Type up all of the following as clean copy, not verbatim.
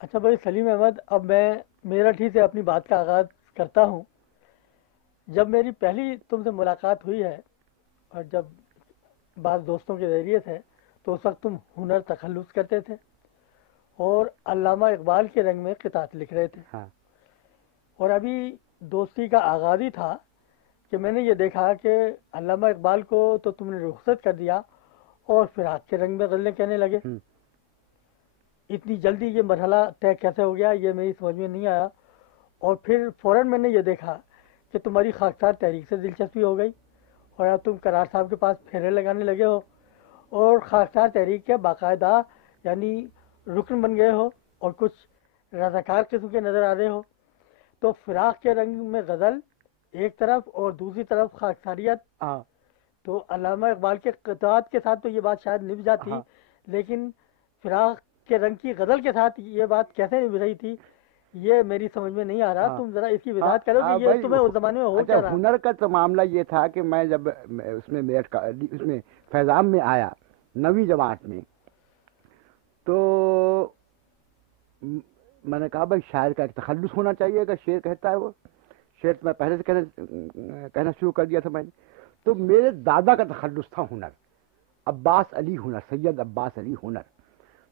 اچھا بھائی سلیم احمد، اب میں میرٹھی سے اپنی بات کا آغاز کرتا ہوں۔ جب میری پہلی تم سے ملاقات ہوئی ہے، اور جب بعض دوستوں کے ذریعے سے، تو اس وقت تم ہنر تخلص کرتے تھے اور علامہ اقبال کے رنگ میں قطعات لکھ رہے تھے، ہاں اور ابھی دوستی کا آغاز ہی تھا کہ میں نے یہ دیکھا کہ علامہ اقبال کو تو تم نے رخصت کر دیا اور فراق کے رنگ میں غزلیں کہنے لگے۔ ہوں، اتنی جلدی یہ مرحلہ طے کیسے ہو گیا، یہ میری سمجھ میں نہیں آیا۔ اور پھر فوراً میں نے یہ دیکھا کہ تمہاری خاکسار تحریک سے دلچسپی ہو گئی، اور اب تم قرار صاحب کے پاس پھیرے لگانے لگے ہو اور خاکسار تحریک کے باقاعدہ یعنی رکن بن گئے ہو، اور کچھ رضاکار قسم کے نظر آ رہے ہو۔ تو فراق کے رنگ میں غزل ایک طرف اور دوسری طرف خاکساریت، ہاں تو علامہ اقبال کے قطعات کے ساتھ تو یہ بات شاید نبھ جاتی، ہاں لیکن فراق کے رنگ کی غزل کے ساتھ یہ بات کیسے نبھ رہی تھی، یہ میری سمجھ میں نہیں آ رہا۔ ہاں تم ذرا اس کی ہاں وضاحت کرو کہ ہاں یہ بھائی تمہیں اس زمانے میں ہو اچھا، کیا رہا تھا۔ ہنر کا تو معاملہ یہ تھا کہ میں جب اس میں میرٹھ کا اس میں فیضان میں آیا 9ویں جماعت میں، تو میں نے کہا بھائی شاعر کا ایک تخلص ہونا چاہیے، اگر شعر کہتا ہے وہ شعر تو میں پہلے سے کہنا شروع کر دیا تھا میں نے۔ تو میرے دادا کا تخلص تھا ہنر، عباس علی ہنر، سید عباس علی ہنر۔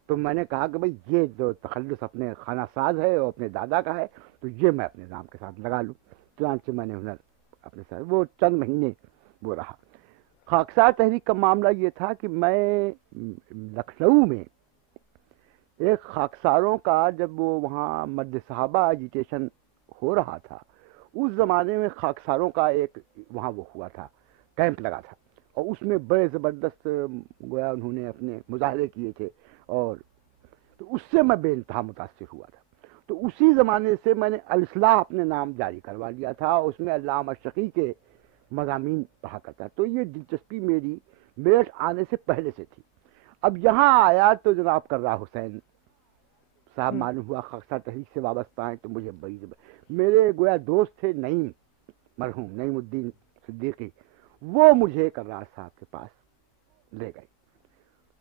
تو میں نے کہا کہ بھائی یہ جو تخلص اپنے خانہ ساز ہے اور اپنے دادا کا ہے، تو یہ میں اپنے نام کے ساتھ لگا لوں۔ چنانچہ میں نے ہنر اپنے ساتھ، وہ چند مہینے وہ رہا۔ خاکسار تحریک کا معاملہ یہ تھا کہ میں لکھنؤ میں ایک خاکساروں کا، جب وہ وہاں مد صحابہ ایجیٹیشن ہو رہا تھا، اس زمانے میں خاکساروں کا ایک وہاں وہ ہوا تھا، کیمپ لگا تھا، اور اس میں بڑے زبردست گویا انہوں نے اپنے مظاہرے کیے تھے، اور تو اس سے میں بے انتہا متاثر ہوا تھا۔ تو اسی زمانے سے میں نے الاصلاح اپنے نام جاری کروا لیا تھا، اس میں علامہ شقی کے مضامین پڑھا کرتا۔ تو یہ دلچسپی میری میرٹھ آنے سے پہلے سے تھی۔ اب یہاں آیا تو جناب کررا حسین صاحب ہوں، معلوم ہوا خاکسار تحریک سے وابستہ ہیں، تو مجھے بڑی میرے گویا دوست تھے نعیم، مرحوم نعیم الدین صدیقی، وہ مجھے کررا صاحب کے پاس لے گئے۔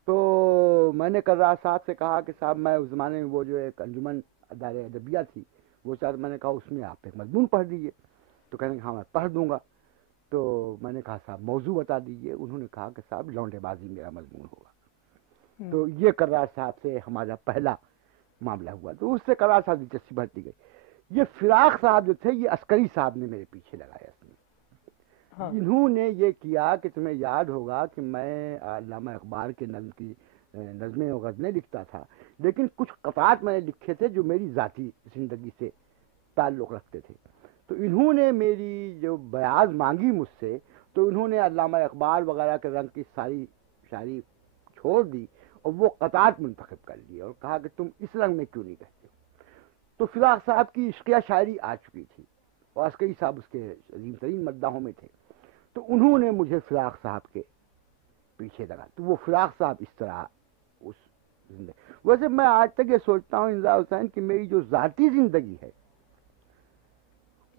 تو میں نے کررا صاحب سے کہا کہ صاحب میں اس زمانے میں وہ جو ایک انجمن ادارے ادبیہ تھی، وہ چاہتا، میں نے کہا اس میں آپ ایک مضمون پڑھ دیجیے۔ تو کہنے کہ ہاں میں پڑھ دوں گا۔ تو میں نے کہا صاحب موضوع بتا دیجیے۔ انہوں نے کہا کہ صاحب لونڈے بازی میرا مضمون ہوگا۔ ہوں، تو یہ کررا صاحب سے ہمارا پہلا معاملہ ہوا، تو اس سے کررا صاحب دلچسپی بڑھتی گئی۔ یہ فراق صاحب جو تھے، یہ عسکری صاحب نے میرے پیچھے لگایا اس میں۔ ہاں، انہوں نے یہ کیا کہ تمہیں یاد ہوگا کہ میں علامہ اقبال کے نظم کی نظمیں و غزلیں لکھتا تھا، لیکن کچھ قطعات میں نے لکھے تھے جو میری ذاتی زندگی سے تعلق رکھتے تھے۔ تو انہوں نے میری جو بیاض مانگی مجھ سے، تو انہوں نے علامہ اقبال وغیرہ کے رنگ کی ساری شاعری چھوڑ دی اور وہ قطعات منتخب کر لیے، اور کہا کہ تم اس رنگ میں کیوں نہیں کہتے۔ تو فراق صاحب کی عشقیہ شاعری آ چکی تھی، اور عسکری صاحب اس کے عظیم ترین مداحوں میں تھے۔ تو انہوں نے مجھے فراق صاحب کے پیچھے لگا، تو وہ فراق صاحب اس طرح اس زندگی۔ ویسے میں آج تک یہ سوچتا ہوں انضاء حسین کہ میری جو ذاتی زندگی ہے،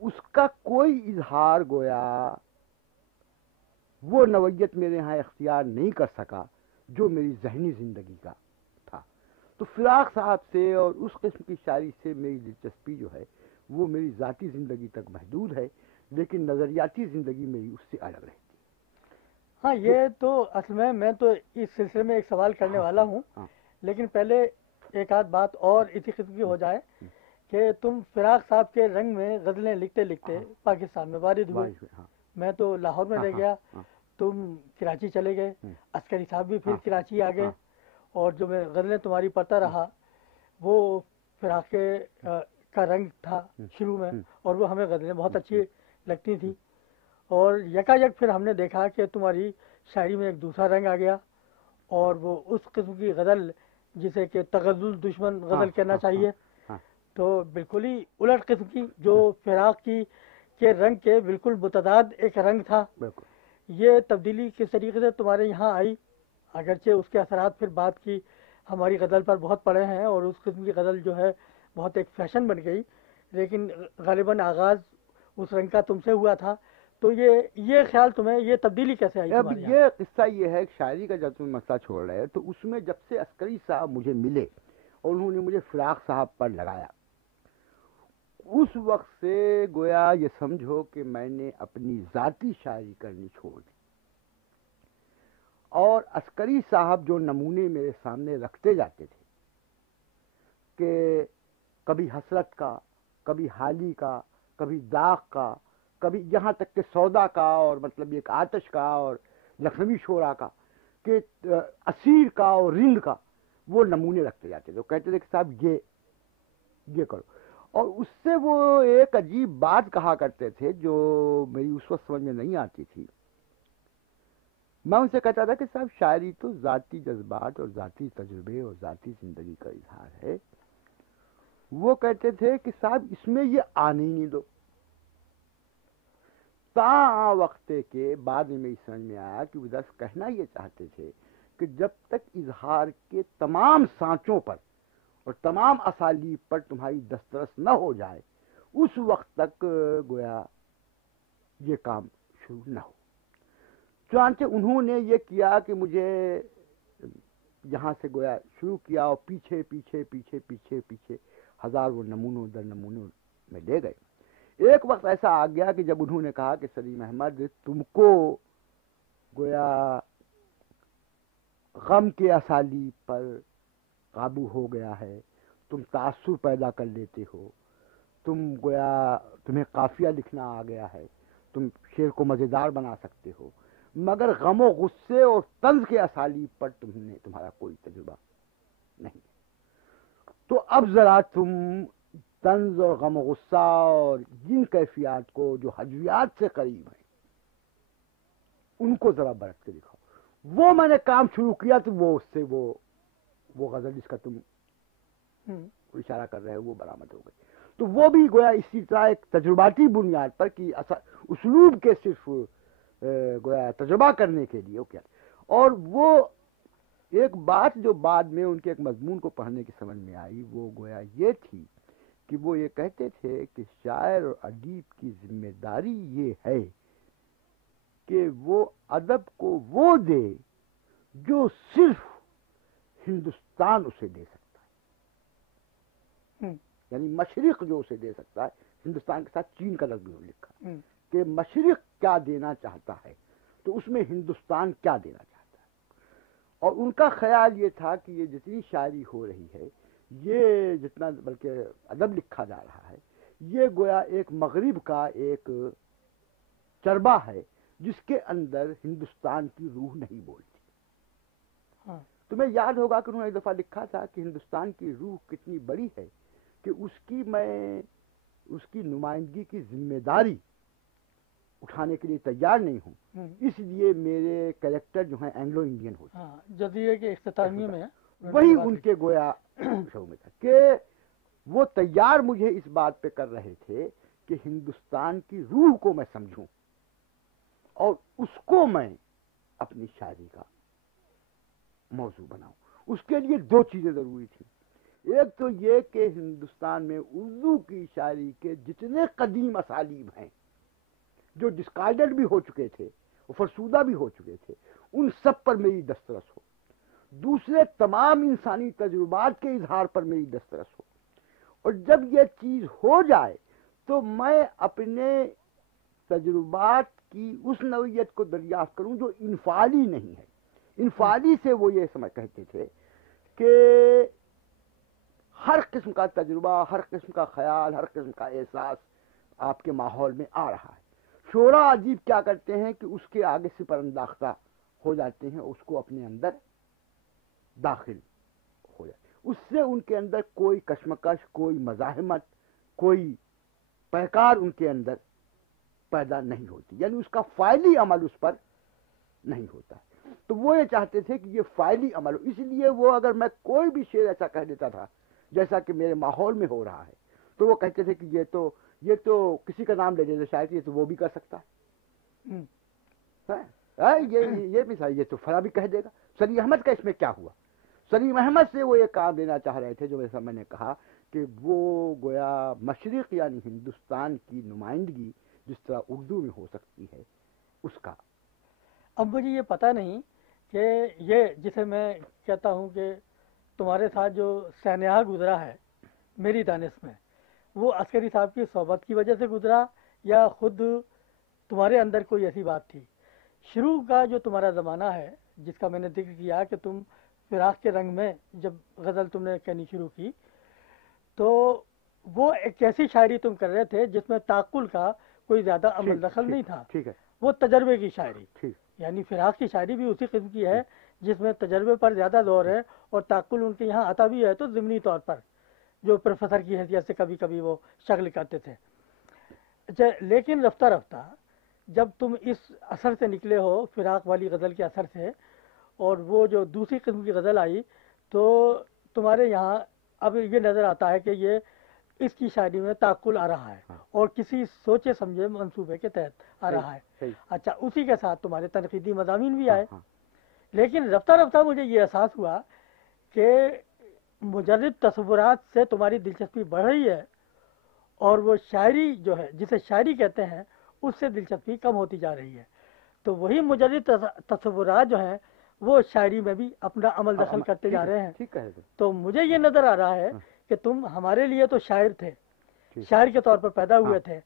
اس کا کوئی اظہار گویا وہ نوعیت میرے ہاں اختیار نہیں کر سکا جو میری ذہنی زندگی کا تھا۔ تو فراق صاحب سے اور اس قسم کی شاعری سے میری دلچسپی جو ہے وہ میری ذاتی زندگی تک محدود ہے، لیکن نظریاتی زندگی میری اس سے الگ رہتی ہاں، جو یہ تو اصل میں تو اس سلسلے میں ایک سوال کرنے ہاں والا ہاں ہوں، ہاں لیکن پہلے ایک آدھ بات اور اسی قسم کی ہو جائے کہ تم فراق صاحب کے رنگ میں غزلیں لکھتے لکھتے ہاں پاکستان میں وارد ہوئے۔ بارش ہاں میں تو لاہور میں ہاں رہ ہاں گیا، ہاں تم کراچی چلے گئے، عسکری صاحب بھی پھر ہاں کراچی آ گئے، ہاں اور جو میں غزلیں تمہاری پڑھتا رہا وہ فراق کا رنگ تھا شروع میں، اور وہ ہمیں غزلیں بہت اچھی لگتی تھیں۔ اور یکا پھر ہم نے دیکھا کہ تمہاری شاعری میں ایک دوسرا رنگ آ گیا، اور وہ اس قسم کی غزل جسے کہ تغزل دشمن ہاں غزل کہنا ہاں ہاں چاہیے، ہاں تو بالکل ہی الٹ قسم کی، جو فراق کی کے رنگ کے بالکل متضاد ایک رنگ تھا۔ بالکل یہ تبدیلی کس طریقے سے تمہارے یہاں آئی؟ اگرچہ اس کے اثرات پھر بعد کی ہماری غزل پر بہت پڑے ہیں، اور اس قسم کی غزل جو ہے بہت ایک فیشن بن گئی، لیکن غالباً آغاز اس رنگ کا تم سے ہوا تھا۔ تو یہ خیال تمہیں، یہ تبدیلی کیسے آئی اب تمہارے یہاں؟ یہ قصہ یہ ہے کہ شاعری کا جب تم مسئلہ چھوڑ رہے ہو، تو اس میں جب سے عسکری صاحب مجھے ملے اور انہوں نے مجھے فراق صاحب پر لگایا. اس وقت سے گویا یہ سمجھو کہ میں نے اپنی ذاتی شاعری کرنی چھوڑ دی. اور عسکری صاحب جو نمونے میرے سامنے رکھتے جاتے تھے کہ کبھی حسرت کا، کبھی حالی کا، کبھی داغ کا، کبھی یہاں تک کہ سودا کا، اور مطلب ایک آتش کا اور لکھنوی شعرا کا، کہ اسیر کا اور رند کا، وہ نمونے رکھتے جاتے تھے. وہ کہتے تھے کہ صاحب یہ کرو. اور اس سے وہ ایک عجیب بات کہا کرتے تھے جو میری اس وقت سمجھ میں نہیں آتی تھی. میں ان سے کہتا تھا کہ صاحب شاعری تو ذاتی جذبات اور ذاتی تجربے اور ذاتی زندگی کا اظہار ہے. وہ کہتے تھے کہ صاحب اس میں یہ آنے ہی نہیں دو. تا وقت کے بعد میں میری سمجھ میں آیا کہ وہ دس کہنا یہ چاہتے تھے کہ جب تک اظہار کے تمام سانچوں پر اور تمام اسالیب پر تمہاری دسترس نہ ہو جائے اس وقت تک گویا یہ کام شروع نہ ہو. چنانچہ انہوں نے یہ کیا کہ مجھے یہاں سے گویا شروع کیا اور پیچھے پیچھے پیچھے پیچھے پیچھے ہزاروں نمونوں در نمونوں میں لے گئے. ایک وقت ایسا آ گیا کہ جب انہوں نے کہا کہ سلیم احمد تم کو گویا غم کے اسالیب پر قابو ہو گیا ہے، تم تاثر پیدا کر لیتے ہو، تم گویا تمہیں قافیہ لکھنا آ گیا ہے، تم شعر کو مزیدار بنا سکتے ہو، مگر غم و غصے اور طنز کے اسالیب پر تمہارا کوئی تجربہ نہیں. تو اب ذرا تم طنز اور غم و غصہ اور جن کیفیات کو جو حجویات سے قریب ہیں ان کو ذرا برت کے دکھاؤ. وہ میں نے کام شروع کیا تو وہ اس سے وہ غزل جس کا تم اشارہ کر رہے ہو وہ برآمد ہو گئی. تو وہ بھی گویا اسی طرح ایک تجرباتی بنیاد پر کہ اسلوب کے صرف گویا تجربہ کرنے کے لیے کیا. اور وہ ایک بات جو بعد میں ان کے ایک مضمون کو پڑھنے کی سمجھ میں آئی وہ گویا یہ تھی کہ وہ یہ کہتے تھے کہ شاعر اور ادیب کی ذمہ داری یہ ہے کہ وہ ادب کو وہ دے جو صرف ہندوستان اسے دے سکتا ہے. یعنی مشرق جو اسے دے سکتا ہے، ہندوستان کے ساتھ چین کا لفظ بھی لکھا کہ مشرق کیا دینا چاہتا ہے تو اس میں ہندوستان کیا دینا چاہتا ہے. اور ان کا خیال یہ تھا کہ یہ جتنی شاعری ہو رہی ہے، یہ جتنا بلکہ ادب لکھا جا رہا ہے، یہ گویا ایک مغرب کا ایک چربہ ہے جس کے اندر ہندوستان کی روح نہیں بولتی. تمہیں یاد ہوگا کہ انہوں نے ایک دفعہ لکھا تھا کہ ہندوستان کی روح کتنی بڑی ہے کہ میں اس کی نمائندگی کی ذمہ داری اٹھانے کے لیے تیار نہیں ہوں، اس لیے میرے کریکٹر جو ہیں اینگلو انڈین ہوتے ہیں. جدیدیہ کے اختتامیہ میں وہی ان کے گویا شو میں تھا کہ وہ تیار مجھے اس بات پہ کر رہے تھے کہ ہندوستان کی روح کو میں سمجھوں اور اس کو میں اپنی شاعری کا موضوع بناؤں. اس کے لیے دو چیزیں ضروری تھیں. ایک تو یہ کہ ہندوستان میں اردو کی شاعری کے جتنے قدیم اسالیب ہیں جو ڈسکارڈڈ بھی ہو چکے تھے، وہ فرسودہ بھی ہو چکے تھے، ان سب پر میری دسترس ہو. دوسرے تمام انسانی تجربات کے اظہار پر میری دسترس ہو. اور جب یہ چیز ہو جائے تو میں اپنے تجربات کی اس نوعیت کو دریافت کروں جو انفعالی نہیں ہے. انفعالی سے وہ یہ سمجھ کہتے تھے کہ ہر قسم کا تجربہ، ہر قسم کا خیال، ہر قسم کا احساس آپ کے ماحول میں آ رہا ہے. شعراء ادیب کیا کرتے ہیں کہ اس کے آگے سے پر انداختہ ہو جاتے ہیں، اس کو اپنے اندر داخل ہو جائے. اس سے ان کے اندر کوئی کشمکش، کوئی مزاحمت، کوئی پیکار ان کے اندر پیدا نہیں ہوتی، یعنی اس کا فعلی عمل اس پر نہیں ہوتا. تو وہ یہ چاہتے تھے کہ یہ فعلی عمل ہو. اس لیے وہ اگر میں کوئی بھی شعر ایسا کہہ دیتا تھا جیسا کہ میرے ماحول میں ہو رہا ہے تو وہ کہتے تھے کہ یہ تو کسی کا نام لے لیتے شاید یہ تو وہ بھی کر سکتا ہے، یہ مثال، یہ تو فلاں بھی کہہ دے گا. سلیم احمد کا اس میں کیا ہوا؟ سلیم احمد سے وہ یہ کام لینا چاہ رہے تھے جو جیسا میں نے کہا کہ وہ گویا مشرق یعنی ہندوستان کی نمائندگی جس طرح اردو میں ہو سکتی ہے اس کا. اب مجھے یہ پتہ نہیں کہ یہ جسے میں کہتا ہوں کہ تمہارے ساتھ جو سانحہ گزرا ہے میری دانش میں، وہ عسکری صاحب کی صحبت کی وجہ سے گزرا یا خود تمہارے اندر کوئی ایسی بات تھی؟ شروع کا جو تمہارا زمانہ ہے جس کا میں نے ذکر کیا کہ تم فراق کے رنگ میں جب غزل تم نے کہنی شروع کی، تو وہ ایک ایسی شاعری تم کر رہے تھے جس میں تعقل کا کوئی زیادہ عمل دخل نہیں تھا، ٹھیک ہے، وہ تجربے کی شاعری، ٹھیک، یعنی فراق کی شاعری بھی اسی قسم کی ہے جس میں تجربے پر زیادہ زور ہے، اور تعقل ان کے یہاں آتا بھی ہے تو ضمنی طور پر، جو پروفیسر کی حیثیت سے کبھی کبھی وہ شکل کرتے تھے۔ اچھا، لیکن رفتہ رفتہ جب تم اس اثر سے نکلے ہو، فراق والی غزل کے اثر سے، اور وہ جو دوسری قسم کی غزل آئی، تو تمہارے یہاں اب یہ نظر آتا ہے کہ یہ اس کی شاعری میں تعقل آ رہا ہے اور کسی سوچے سمجھے منصوبے کے تحت آ رہا ہے۔ اچھا، اسی کے ساتھ تمہارے تنقیدی مضامین بھی آئے، لیکن رفتہ رفتہ مجھے یہ احساس ہوا کہ مجرد تصورات سے تمہاری دلچسپی بڑھ رہی ہے، اور وہ شاعری جو ہے جسے شاعری کہتے ہیں اس سے دلچسپی کم ہوتی جا رہی ہے، تو وہی مجرد تصورات جو ہیں وہ شاعری میں بھی اپنا عمل دخل کرتے جا رہے ہیں۔ تو مجھے یہ نظر آ رہا ہے کہ تم ہمارے لیے تو شاعر تھے، شاعر کے طور پر پیدا ہوئے تھے،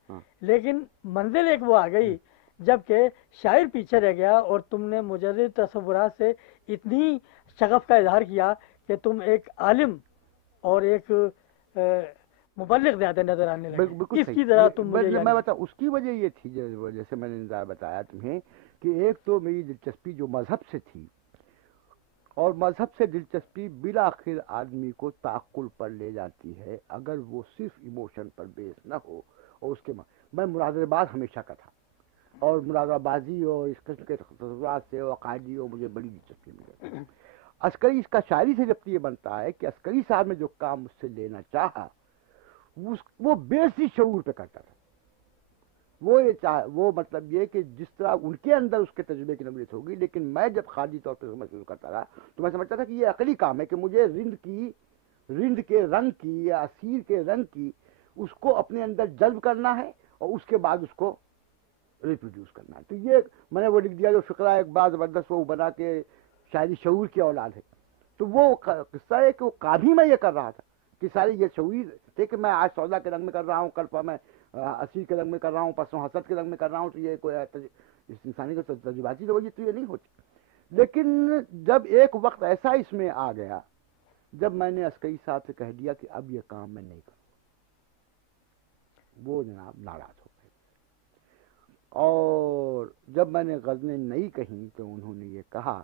لیکن منزل ایک وہ آ گئی جب کہ شاعر پیچھے رہ گیا اور تم نے مجرد تصورات سے اتنی شغف کا اظہار کیا کہ تم ایک عالم اور ایک مبلغ زیادہ نظر آنے لگے۔ اس کی ذرا تم مجھے میں بتا، اس کی وجہ یہ تھی جیسے میں نے بتایا تمہیں کہ ایک تو میری دلچسپی جو مذہب سے تھی، اور مذہب سے دلچسپی بالآخر آدمی کو تعقل پر لے جاتی ہے اگر وہ صرف ایموشن پر بیس نہ ہو، اور اس کے میں مناظرہ باز ہمیشہ کا تھا، اور مناظرہ بازی اور اس قسم کے تصورات سے اور عقائدی اور مجھے بڑی دلچسپی ملی۔ عسکری اس کا شاعری سے جب یہ بنتا ہے کہ عسکری صاحب نے جو کام مجھ سے لینا چاہا وہ بیسی شعور پہ کرتا تھا، وہ مطلب یہ کہ جس طرح ان کے اندر اس کے تجربے کی نوعیت ہوگی، لیکن میں جب خارجی طور پہ سمجھ شروع کرتا رہا تو میں سمجھتا تھا کہ یہ عقلی کام ہے کہ مجھے رند کے رنگ کی یا اسیر کے رنگ کی اس کو اپنے اندر جلب کرنا ہے اور اس کے بعد اس کو ریپروڈیوس کرنا ہے۔ تو یہ میں نے وہ لکھ دیا جو فقرہ ایک بار زبردست وہ بنا کے شاعری شعور کی اولاد ہے۔ تو وہ قصہ ہے کہ وہ کابھی میں یہ کر رہا تھا کہ ساری یہ شعور تھے کہ میں آج سودا کے رنگ میں کر رہا ہوں، کل پر میں اسیر کے رنگ میں کر رہا ہوں، پرسوں حسد کے رنگ میں کر رہا ہوں، تو یہ کوئی اس انسانی کو تجرباتی رویت تو یہ نہیں ہوتی۔ لیکن جب ایک وقت ایسا اس میں آ گیا جب میں نے عسکری صاحب سے کہہ دیا کہ اب یہ کام میں نہیں کروں، وہ جناب ناراض ہو گئے، اور جب میں نے غزلیں نہیں کہیں تو انہوں نے یہ کہا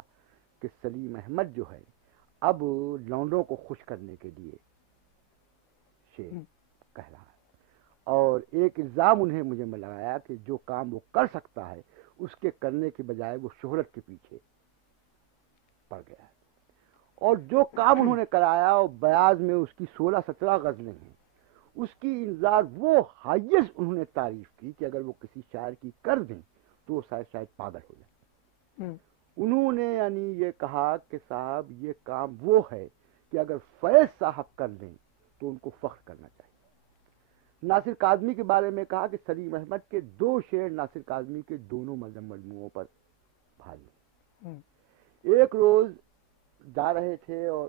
کہ سلیم احمد جو ہے اب لونڈوں کو خوش کرنے کے لیے شعر کہہ رہا ہے، اور ایک الزام انہیں مجھے میں لگایا کہ جو کام وہ کر سکتا ہے اس کے کرنے کے بجائے وہ شہرت کے پیچھے پڑ گیا ہے، اور جو کام انہوں نے کرایا اور بیاض میں اس کی 16-17 غزلیں ہیں، اس کی انتظار وہ ہائیسٹ انہوں نے تعریف کی کہ اگر وہ کسی شاعر کی کر دیں تو وہ شاید پاگل ہو جائے۔ انہوں نے یعنی یہ کہا کہ صاحب یہ کام وہ ہے کہ اگر فیض صاحب کر دیں تو ان کو فخر کرنا چاہیے۔ ناصر کاظمی کے بارے میں کہا کہ سلیم احمد کے 2 شعر ناصر کاظمی کے دونوں مجموعوں پر بھاری۔ ایک روز جا رہے تھے اور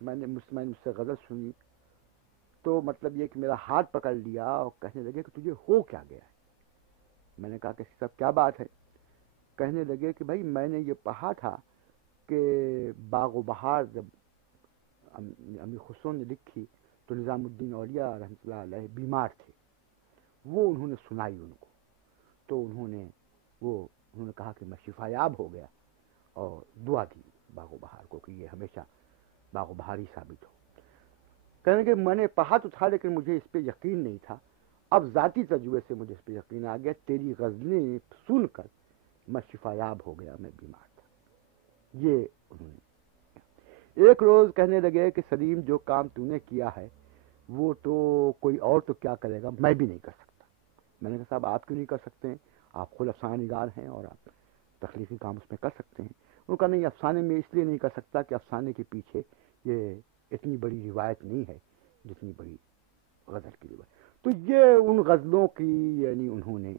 میں نے مجھ سے غزل سنی، تو مطلب یہ کہ میرا ہاتھ پکڑ لیا اور کہنے لگے کہ تجھے ہو کیا گیا ہے؟ میں نے کہا کہ صاحب کیا بات ہے؟ کہنے لگے کہ بھائی میں نے یہ پڑھا تھا کہ باغ و بہار جب امیر خسرو نے لکھی تو نظام الدین اولیاء رحمۃ اللہ علیہ بیمار تھے، وہ انہوں نے سنائی ان کو، تو انہوں نے کہا کہ میں شفا یاب ہو گیا، اور دعا دی باغ و بہار کو کہ یہ ہمیشہ باغ و بہار ہی ثابت ہو۔ کہنے کہ میں نے پڑھا تو تھا لیکن مجھے اس پہ یقین نہیں تھا، اب ذاتی تجربے سے مجھے اس پہ یقین آ گیا، تیری غزلیں سن کر میں شفا یاب ہو گیا، میں بیمار تھا۔ یہ انہوں نے ایک روز کہنے لگے کہ سلیم جو کام تو نے کیا ہے وہ تو کوئی اور تو کیا کرے گا، میں بھی نہیں کر سکتا۔ میں نے کہا صاحب آپ کیوں نہیں کر سکتے ہیں؟ آپ خود افسانہ نگار ہیں اور آپ تخلیقی کام اس میں کر سکتے ہیں۔ انہوں نے کہا نہیں، افسانے میں اس لیے نہیں کر سکتا کہ افسانے کے پیچھے یہ اتنی بڑی روایت نہیں ہے جتنی بڑی غزل کی روایت۔ تو یہ ان غزلوں کی یعنی انہوں نے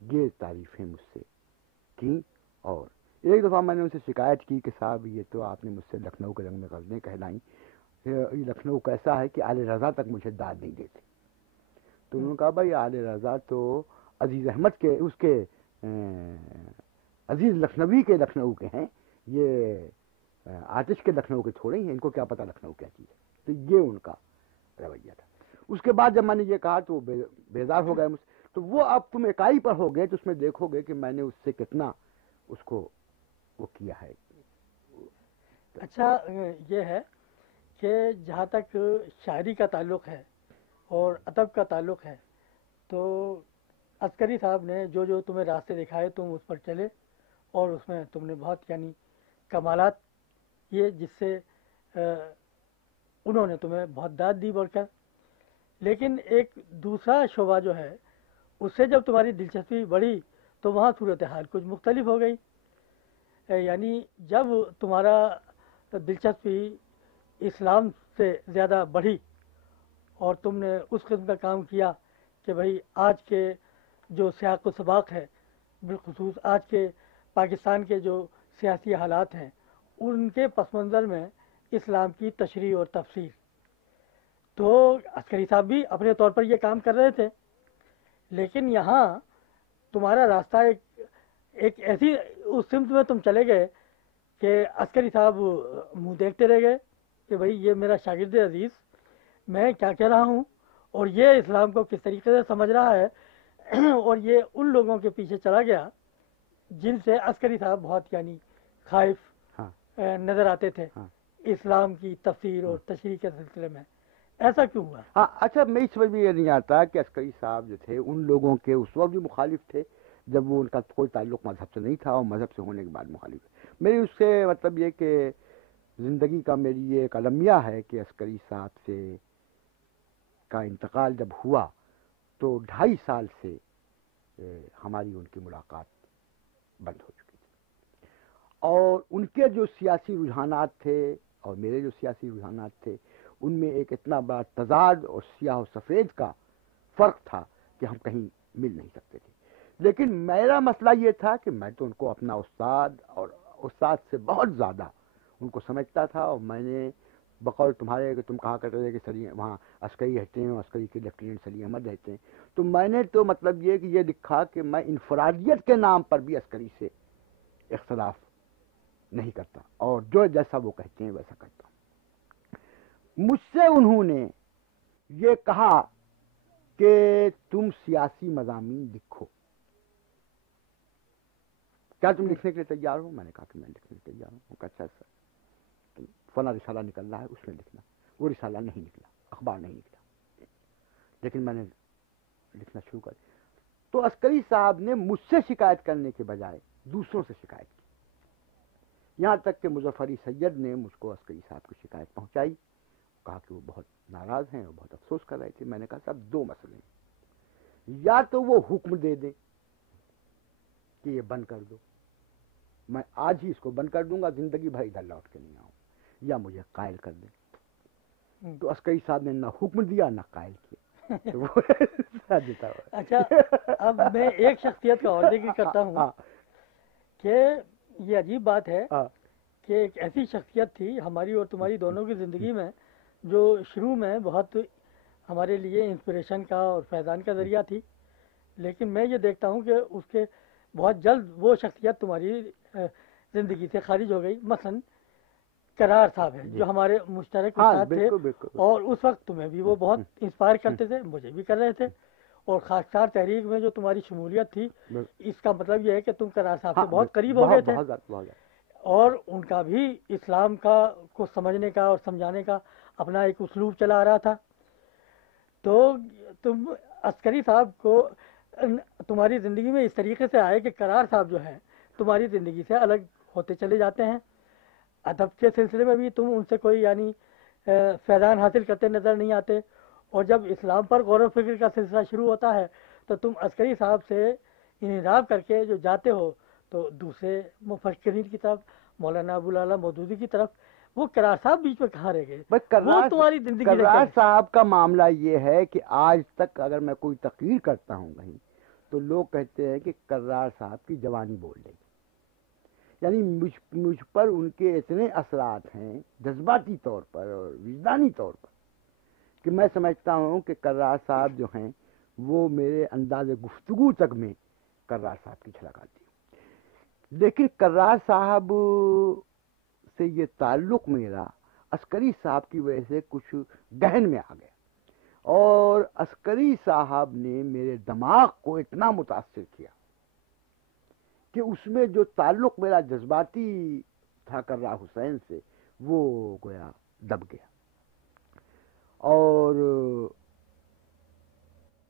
یہ تعریفیں مجھ سے کی، اور ایک دفعہ میں نے ان سے شکایت کی کہ صاحب یہ تو آپ نے مجھ سے لکھنؤ کے رنگ میں غزلیں کہلائیں، یہ لکھنؤ کیسا ہے کہ آل رضا تک مجھے داد نہیں دیتے. تو انہوں نے کہا بھائی آل رضا تو عزیز احمد کے اس کے عزیز لکھنوی کے لکھنؤ کے ہیں، یہ آتش کے لکھنؤ کے تھوڑے ہی ہیں، ان کو کیا پتا لکھنؤ کیا چیز ہے. تو یہ ان کا رویہ تھا. اس کے بعد جب میں نے یہ کہا تو وہ بیزار ہو گئے مجھ سے. تو وہ اب تم اکائی پر ہو گئے تو اس میں دیکھو گے کہ میں نے اس سے کتنا اس کو وہ کیا ہے. اچھا یہ ہے کہ جہاں تک شاعری کا تعلق ہے اور ادب کا تعلق ہے تو عسکری صاحب نے جو جو تمہیں راستے دکھائے تم اس پر چلے اور اس میں تم نے بہت یعنی کمالات یہ جس سے انہوں نے تمہیں بہت داد دی بول کر. لیکن ایک دوسرا شعبہ جو ہے اس سے جب تمہاری دلچسپی بڑھی تو وہاں صورتحال کچھ مختلف ہو گئی. یعنی جب تمہارا دلچسپی اسلام سے زیادہ بڑھی اور تم نے اس قسم کا کام کیا کہ بھائی آج کے جو سیاق و سباق ہے، بالخصوص آج کے پاکستان کے جو سیاسی حالات ہیں ان کے پس منظر میں اسلام کی تشریح اور تفسیر، تو عسکری صاحب بھی اپنے طور پر یہ کام کر رہے تھے. لیکن یہاں تمہارا راستہ ایک ایسی اس سمت میں تم چلے گئے کہ عسکری صاحب منہ دیکھتے رہ گئے کہ بھائی یہ میرا شاگرد عزیز میں کیا کہہ رہا ہوں اور یہ اسلام کو کس طریقے سے سمجھ رہا ہے اور یہ ان لوگوں کے پیچھے چلا گیا جن سے عسکری صاحب بہت یعنی خائف نظر آتے تھے اسلام کی تفسیر اور تشریح کے سلسلے میں. ایسا کیوں ہوا؟ ہاں اچھا میں اس وقت بھی یہ نہیں آتا کہ عسکری صاحب جو تھے ان لوگوں کے اس وقت بھی مخالف تھے جب وہ ان کا کوئی تعلق مذہب سے نہیں تھا اور مذہب سے ہونے کے بعد مخالف. میری اس سے مطلب یہ کہ زندگی کا میری یہ ایک المیہ ہے کہ عسکری صاحب سے کا انتقال جب ہوا تو 2.5 سال سے ہماری ان کی ملاقات بند ہو چکی تھی. اور ان کے جو سیاسی رجحانات تھے اور میرے جو سیاسی رجحانات تھے ان میں ایک اتنا بڑا تضاد اور سیاہ و سفید کا فرق تھا کہ ہم کہیں مل نہیں سکتے تھے. لیکن میرا مسئلہ یہ تھا کہ میں تو ان کو اپنا استاد اور استاد سے بہت زیادہ ان کو سمجھتا تھا. اور میں نے بقول تمہارے کہ تم کہا کرتے تھے کہ سلیم وہاں عسکری رہتے ہیں، عسکری کے لیفٹیننٹ سلیم احمد رہتے ہیں، تو میں نے تو مطلب یہ کہ یہ لکھا کہ میں انفرادیت کے نام پر بھی عسکری سے اختلاف نہیں کرتا اور جو جیسا وہ کہتے ہیں ویسا کرتا ہوں. مجھ سے انہوں نے یہ کہا کہ تم سیاسی مضامین لکھو، کیا تم لکھنے کے لیے تیار ہو؟ میں نے کہا کہ میں لکھنے کے لیے تیار ہوں. اچھا سر فلاں رسالہ نکل رہا ہے اس میں لکھنا. وہ رسالہ نہیں نکلا، اخبار نہیں نکلا، لیکن میں نے لکھنا شروع کر. تو عسکری صاحب نے مجھ سے شکایت کرنے کے بجائے دوسروں سے شکایت کی. یہاں تک کہ مظفر علی سید نے مجھ کو عسکری صاحب کی شکایت پہنچائی، کہا کہ وہ بہت ناراض ہیں اور بہت افسوس کر رہے تھے. میں نے کہا صاحب 2 مسئلے ہیں، یا تو وہ حکم دے دیں کہ یہ بند کر دو، میں آج ہی اس کو بند کر دوں گا، زندگی بھر ادھر لوٹ کے نہیں آؤں، یا مجھے قائل کر دیں. تو عسکری صاحب نے نہ حکم دیا نہ قائل کیا. اچھا اب میں ایک شخصیت کا اور ذکر کرتا ہوں کہ یہ عجیب بات ہے کہ ایک ایسی شخصیت تھی ہماری اور تمہاری دونوں کی زندگی میں جو شروع میں بہت ہمارے لیے انسپریشن کا اور فیضان کا ذریعہ تھی، لیکن میں یہ دیکھتا ہوں کہ اس کے بہت جلد وہ شخصیت تمہاری زندگی سے خارج ہو گئی. مثلاً کرار صاحب ہے جو ہمارے مشترک استاد تھے اور اس وقت تمہیں بھی وہ بہت انسپائر کرتے تھے، مجھے بھی کر رہے تھے. اور خاکسار تحریک میں جو تمہاری شمولیت تھی اس کا مطلب یہ ہے کہ تم کرار صاحب سے بہت قریب ہو گئے تھے اور ان کا بھی اسلام کا کو سمجھنے کا اور سمجھانے کا اپنا ایک اسلوب چلا آ رہا تھا. تو تم عسکری صاحب کو تمہاری زندگی میں اس طریقے سے آئے کہ کرار صاحب جو ہے تمہاری زندگی سے الگ ہوتے چلے جاتے ہیں. ادب کے سلسلے میں بھی تم ان سے کوئی یعنی فیضان حاصل کرتے نظر نہیں آتے، اور جب اسلام پر غور و فکر کا سلسلہ شروع ہوتا ہے تو تم عسکری صاحب سے انحراف کر کے جو جاتے ہو تو دوسرے مفکرین کی طرف، مولانا ابوالعلا مودودی کی طرف. وہ کرار صاحب بیچ میں کہاں رہ گئے؟ وہ تمہاری زندگی کرار صاحب کا معاملہ یہ ہے کہ آج تک اگر میں کوئی تقریر کرتا ہوں کہیں تو لوگ کہتے ہیں کہ کرار صاحب کی جوانی بول رہی. یعنی مجھ پر ان کے اتنے اثرات ہیں جذباتی طور پر اور وجدانی طور پر کہ میں سمجھتا ہوں کہ کرار صاحب جو ہیں وہ میرے انداز گفتگو تک میں کرار صاحب کی جھلک آتی ہے. لیکن کرار صاحب سے یہ تعلق میرا عسکری صاحب کی وجہ سے کچھ گہن میں آ گیا، اور عسکری صاحب نے میرے دماغ کو اتنا متاثر کیا کہ اس میں جو تعلق میرا جذباتی تھا کرار حسین سے وہ گویا دب گیا. اور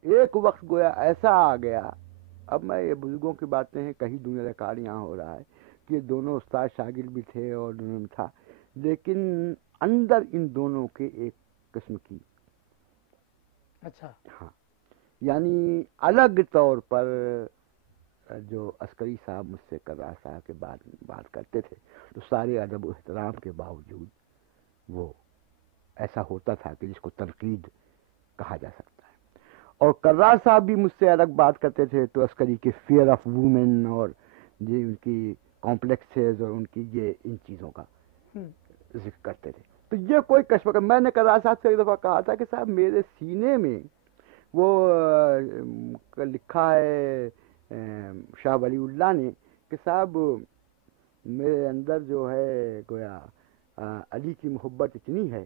ایک وقت گویا ایسا آ گیا، اب میں یہ بزرگوں کی باتیں ہیں، کہیں دنیا ریکارڈ یہاں ہو رہا ہے کہ دونوں استاد شاگرد بھی تھے اور دونوں میں تھا، لیکن اندر ان دونوں کے ایک قسم کی اچھا ہاں یعنی الگ طور پر جو عسکری صاحب مجھ سے کرار صاحب کے بات کرتے تھے تو سارے ادب و احترام کے باوجود وہ ایسا ہوتا تھا کہ جس کو تنقید کہا جا سکتا ہے. اور کرار صاحب بھی مجھ سے الگ بات کرتے تھے تو عسکری کے فیئر آف وومن اور یہ ان کی کمپلیکسز اور ان کی یہ ان چیزوں کا ذکر کرتے تھے. تو یہ کوئی کشمکش، میں نے کرار صاحب سے ایک دفعہ کہا تھا کہ صاحب میرے سینے میں وہ لکھا ہے شاہ ولی اللہ نے کہ صاحب میرے اندر جو ہے گویا علی کی محبت اتنی ہے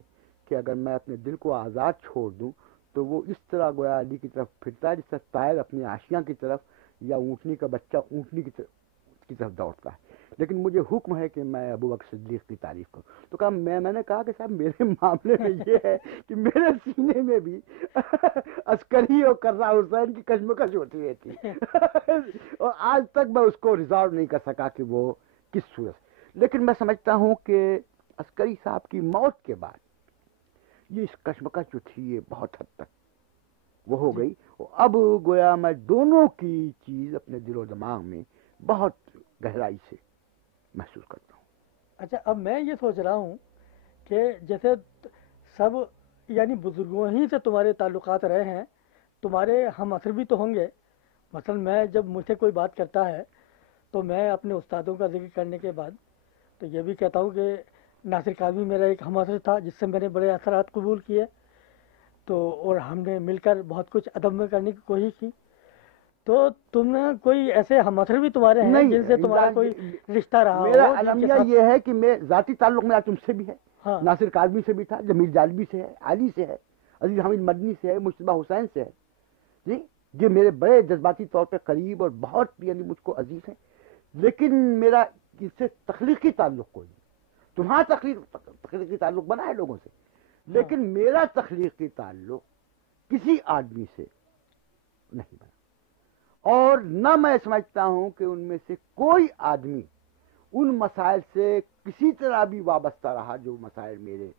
کہ اگر میں اپنے دل کو آزاد چھوڑ دوں تو وہ اس طرح گویا علی کی طرف پھرتا ہے جس طرح طائر اپنی آشیاں کی طرف یا اونٹنی کا بچہ اونٹنی کی طرف دوڑتا ہے. لیکن مجھے حکم ہے کہ میں ابو بکر صدیق کی تعریف کروں. تو کہا میں نے کہا کہ صاحب میرے معاملے میں یہ ہے کہ میرے سینے میں بھی عسکری اور کرار حسین کی کشمکش ہوتی رہتی اور آج تک میں اس کو ریزالو نہیں کر سکا کہ وہ کس صورت. لیکن میں سمجھتا ہوں کہ عسکری صاحب کی موت کے بعد یہ اس کشمکش جو تھی یہ بہت حد تک وہ ہو گئی، اور اب گویا میں دونوں کی چیز اپنے دل و دماغ میں بہت گہرائی سے محسوس کرتا ہوں. اچھا اب میں یہ سوچ رہا ہوں کہ جیسے سب یعنی بزرگوں ہی سے تمہارے تعلقات رہے ہیں، تمہارے ہم عصر بھی تو ہوں گے. مثلا میں جب مجھ سے کوئی بات کرتا ہے تو میں اپنے استادوں کا ذکر کرنے کے بعد تو یہ بھی کہتا ہوں کہ ناصر کاظمی میرا ایک ہم عصر تھا جس سے میں نے بڑے اثرات قبول کیے، تو اور ہم نے مل کر بہت کچھ ادب میں کرنے کی کوشش کی. تو تم نے کوئی ایسے ہم عصر بھی تمہارے ہیں جن سے تمہارا کوئی رشتہ رہا میرا ہو؟ المیہ یہ ہے کہ میں ذاتی تعلق میرا تم سے بھی ہے، ہاں ناصر کاظمی سے بھی تھا، جمیل جالبی سے ہے، علی سے ہے، عزیز حمید مدنی سے ہے، مجتبیٰ حسین سے ہے. جی یہ میرے بڑے جذباتی طور پہ قریب اور بہت یعنی مجھ کو عزیز ہیں. لیکن میرا اس سے تخلیقی تعلق کوئی نہیں. تمہارا تخلیقی تعلق بنا ہے لوگوں سے، لیکن میرا تخلیقی تعلق کسی آدمی سے نہیں بنا، اور نہ میں سمجھتا ہوں کہ ان میں سے کوئی آدمی ان مسائل سے کسی طرح بھی وابستہ رہا جو مسائل میرے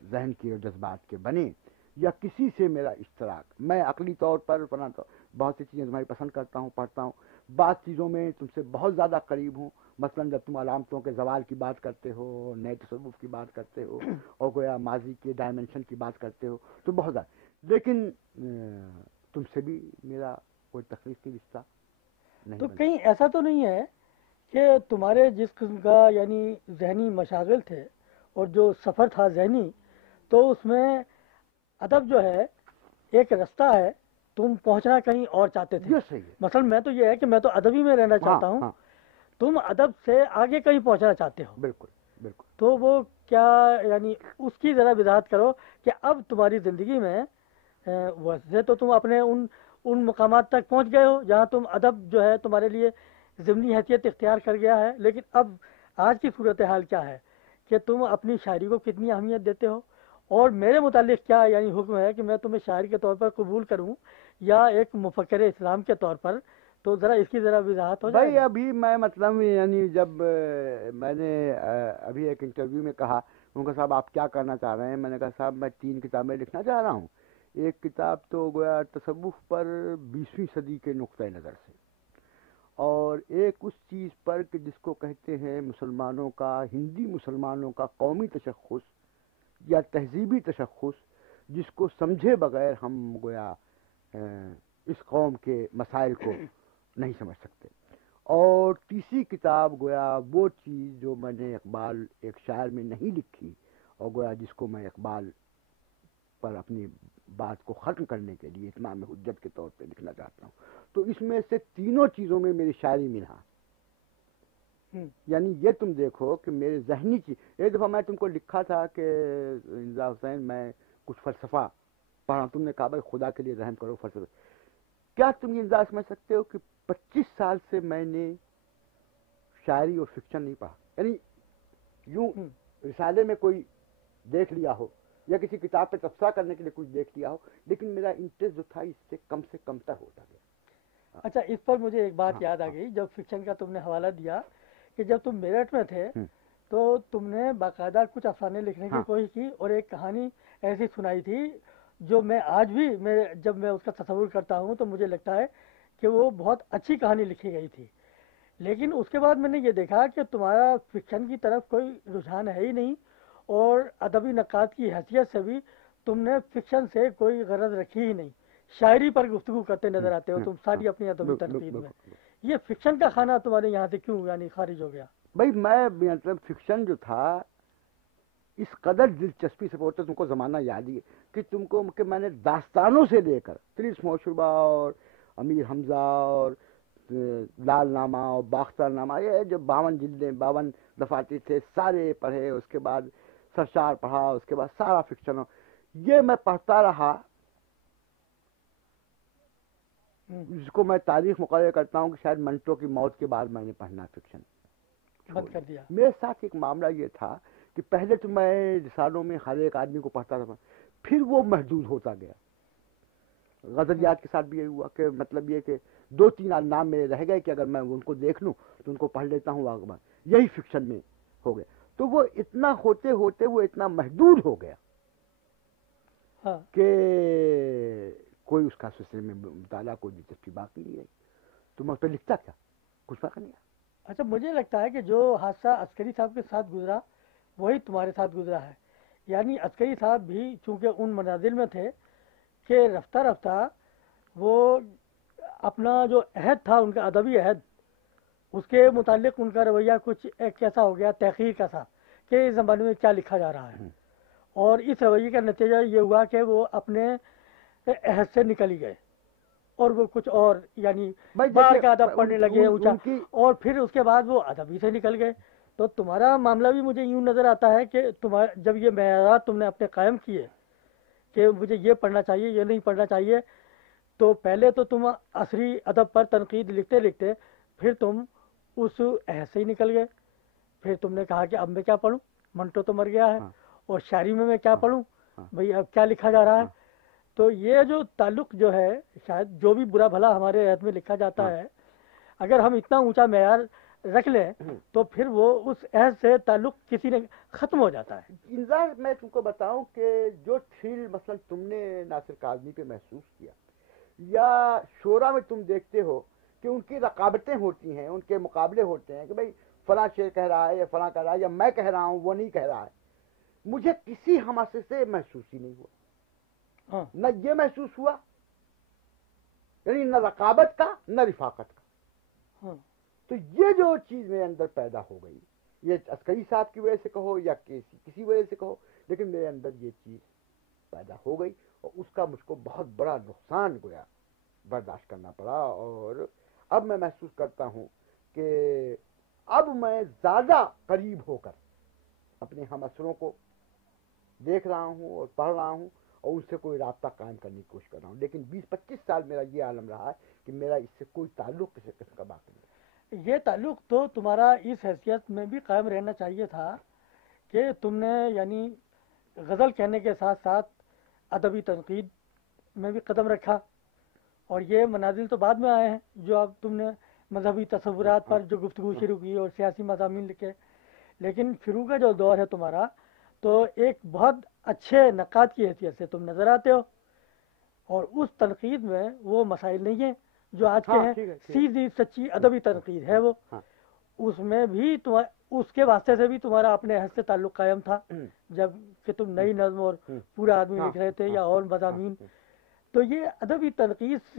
ذہن کے اور جذبات کے بنے، یا کسی سے میرا اشتراک. میں عقلی طور پر بہت سی چیزیں تمہاری پسند کرتا ہوں، پڑھتا ہوں، بعض چیزوں میں تم سے بہت زیادہ قریب ہوں. مثلا جب تم علامتوں کے زوال کی بات کرتے ہو، نئے تصوف کی بات کرتے ہو، اور گویا ماضی کے ڈائمنشن کی بات کرتے ہو تو بہت زیادہ. لیکن تم سے بھی میرا کوئی تخلیقی رشتہ نہیں تو بنا. کہیں ایسا تو نہیں ہے کہ تمہارے جس قسم کا یعنی ذہنی مشاغل تھے اور جو سفر تھا ذہنی، تو اس میں ادب جو ہے ایک رستہ ہے، تم پہنچنا کہیں اور چاہتے تھے. یہ صحیح ہے. مثلا میں تو یہ ہے کہ میں تو ادبی میں رہنا چاہتا ہوں، ہاں تم ادب سے آگے کہیں پہنچنا چاہتے ہو. بالکل بالکل. تو وہ کیا یعنی اس کی ذرا وضاحت کرو کہ اب تمہاری زندگی میں ویسے تو تم اپنے ان مقامات تک پہنچ گئے ہو جہاں تم ادب جو ہے تمہارے لیے ضمنی حیثیت اختیار کر گیا ہے، لیکن اب آج کی صورتحال کیا ہے کہ تم اپنی شاعری کو کتنی اہمیت دیتے ہو، اور میرے متعلق کیا یعنی حکم ہے کہ میں تمہیں شاعر کے طور پر قبول کروں یا ایک مفکر اسلام کے طور پر؟ تو ذرا اس کی ذرا وضاحت ہو جائے. بھائی ابھی میں مطلب یعنی جب میں نے ابھی ایک انٹرویو میں کہا، ان کا صاحب آپ کیا کرنا چاہ رہے ہیں؟ میں نے کہا صاحب میں 3 کتابیں لکھنا چاہ رہا ہوں. ایک کتاب تو گویا تصوف پر 20ویں صدی کے نقطۂ نظر سے، اور ایک اس چیز پر کہ جس کو کہتے ہیں مسلمانوں کا، ہندی مسلمانوں کا قومی تشخص یا تہذیبی تشخص، جس کو سمجھے بغیر ہم گویا اس قوم کے مسائل کو نہیں سمجھ سکتے. اور تیسری کتاب گویا وہ چیز جو میں نے اقبال ایک شاعر میں نہیں لکھی، اور گویا جس کو میں اقبال پر اپنی بات کو ختم کرنے کے لیے اتمام حجت کے طور پہ لکھنا چاہتا ہوں. تو اس میں سے تینوں چیزوں میں میری شاعری ملا. یعنی یہ تم دیکھو کہ میرے ذہنی چیز، ایک دفعہ میں تم کو لکھا تھا کہ انزا حسین میں کچھ فلسفہ پڑھا، تم نے کہا بھائی خدا کے لیے رحم کرو فلسفہ. کیا تم یہ انداز سمجھ سکتے ہو کہ 25 سال سے میں نے شاعری اور فکشن نہیں پڑھا؟ یعنی یوں رسالے میں کوئی دیکھ لیا ہو یا کسی کتاب پہ تبصرہ کرنے کے لیے کچھ دیکھ لیا ہو، لیکن میرا انٹرسٹ جو تھا اس سے کم تر ہوتا گیا. اچھا، اس پر مجھے ایک بات یاد آ گئی. جب فکشن کا تم نے حوالہ دیا کہ جب تم میرٹھ میں تھے تو تم نے باقاعدہ کچھ افسانے لکھنے کی کوشش کی اور ایک کہانی ایسی سنائی تھی جو میں آج بھی جب میں اس کا تصور کرتا ہوں تو مجھے لگتا ہے کہ وہ بہت اچھی کہانی لکھی گئی تھی. لیکن اس کے بعد میں نے یہ دیکھا کہ تمہارا فکشن کی طرف کوئی رجحان ہے ہی نہیں، اور ادبی نقاد کی حیثیت سے بھی تم نے فکشن سے کوئی غرض رکھی ہی نہیں، شاعری پر گفتگو کرتے نظر آتے ہو تم ساری اپنی ادبی تنقید میں. یہ فکشن کا کھانا تمہارے یہاں سے کیوں یعنی خارج ہو گیا؟ بھائی میں مطلب فکشن جو تھا اس قدر دلچسپی سے پڑھتا، تم کو زمانہ یاد ہی ہے کہ تم کو کہ میں نے داستانوں سے لے کر تریس موشربہ اور امیر حمزہ اور لال نامہ اور باختر نامہ، یہ جو 52 جلدیں 52 دفاتر تھے سارے پڑھے. اس کے بعد سرشار پڑھا، اس کے بعد سارا فکشن یہ میں پڑھتا رہا، جس کو میں تاریخ مقرر کرتا ہوں کہ شاید منٹو کی موت کے بعد میں نے پڑھنا فکشن بند کر دیا. میرے ساتھ ایک معاملہ یہ تھا کہ پہلے تو میں رسالوں میں ہر ایک آدمی کو پڑھتا تھا، پھر وہ محدود ہوتا گیا. غزلیات کے ساتھ بھی یہی ہوا کہ مطلب یہ کہ 2-3 نام میرے رہ گئے کہ اگر میں ان کو دیکھ لوں تو ان کو پڑھ لیتا ہوں، واقعہ یہی فکشن میں ہو گیا. تو وہ اتنا ہوتے ہوتے وہ اتنا محدود ہو گیا کہ کوئی اس کا سلسلے میں مطالعہ کوئی دلچسپی باقی نہیں ہے. تو میں اس پہ لکھتا کیا، کچھ فرق نہیں ہے. اچھا، مجھے لگتا ہے کہ جو حادثہ عسکری صاحب کے ساتھ گزرا وہی تمہارے ساتھ گزرا ہے. یعنی عسکری صاحب بھی چونکہ ان منازل میں تھے کہ رفتہ رفتہ وہ اپنا جو عہد تھا ان کا ادبی عہد، اس کے متعلق ان کا رویہ کچھ ایک کیسا ہو گیا تحقیر کا تھا کہ اس زمانے میں کیا لکھا جا رہا ہے، اور اس رویے کا نتیجہ یہ ہوا کہ وہ اپنے عہد سے نکل ہی گئے اور وہ کچھ اور یعنی باہر کا ادب پڑھنے لگے اونچا، اور پھر اس کے بعد وہ ادبی سے نکل گئے. تو تمہارا معاملہ بھی مجھے یوں نظر آتا ہے کہ جب یہ معیارات تم نے اپنے قائم کیے کہ مجھے یہ پڑھنا چاہیے یہ نہیں پڑھنا چاہیے، تو پہلے تو تم عصری ادب پر تنقید لکھتے لکھتے پھر تم اس عہد سے ہی نکل گئے. پھر تم نے کہا کہ اب میں کیا پڑھوں، منٹو تو مر گیا ہے، اور شاعری میں کیا پڑھوں بھئی، اب کیا لکھا جا رہا ہے. تو یہ جو تعلق جو ہے، شاید جو بھی برا بھلا ہمارے عہد میں لکھا جاتا ہے، اگر ہم اتنا اونچا معیار رکھ لیں تو پھر وہ اس عہد سے تعلق کسی نے ختم ہو جاتا ہے. انظار میں تم کو بتاؤں کہ جو تھرل مثلا تم نے ناصر کاظمی پہ محسوس کیا، یا شعرا میں تم دیکھتے ہو کہ ان کی رقابتیں ہوتی ہیں، ان کے مقابلے ہوتے ہیں کہ بھئی فلاں شعر کہہ رہا ہے یا فلاں کہہ رہا ہے یا میں کہہ رہا ہوں وہ نہیں کہہ رہا ہے، مجھے کسی حماسے سے محسوس ہی نہیں ہوا. نہ یہ محسوس ہوا، یعنی نہ رقابت کا نہ رفاقت کا. تو یہ جو چیز میرے اندر پیدا ہو گئی، یہ عسکری صاحب کی وجہ سے کہو یا کسی وجہ سے کہو، لیکن میرے اندر یہ چیز پیدا ہو گئی اور اس کا مجھ کو بہت بڑا نقصان گویا برداشت کرنا پڑا. اور اب میں محسوس کرتا ہوں کہ اب میں زیادہ قریب ہو کر اپنے ہم اثروں کو دیکھ رہا ہوں اور پڑھ رہا ہوں اور ان سے کوئی رابطہ قائم کرنے کی کوشش کر رہا ہوں. لیکن 20-25 سال میرا یہ عالم رہا ہے کہ میرا اس سے کوئی تعلق کسی قسم کا باقی نہیں. یہ تعلق تو تمہارا اس حیثیت میں بھی قائم رہنا چاہیے تھا کہ تم نے یعنی غزل کہنے کے ساتھ ساتھ ادبی تنقید میں بھی قدم رکھا، اور یہ منازل تو بعد میں آئے ہیں جو اب تم نے مذہبی تصورات پر جو گفتگو شروع کی اور سیاسی مضامین لکھے. لیکن شروع کا جو دور ہے تمہارا، تو ایک بہت اچھے نقاد کی حیثیت سے تم نظر آتے ہو، اور اس تنقید میں وہ مسائل نہیں ہیں جو آج کے ہیں، سیدھی سچی ادبی تنقید ہے وہ. اس میں بھی اس کے واسطے سے بھی تمہارا اپنے حد سے تعلق قائم تھا جب کہ تم نئی نظم اور پورا آدمی لکھ رہے تھے یا اور مضامین. تو یہ ادبی تنقید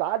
7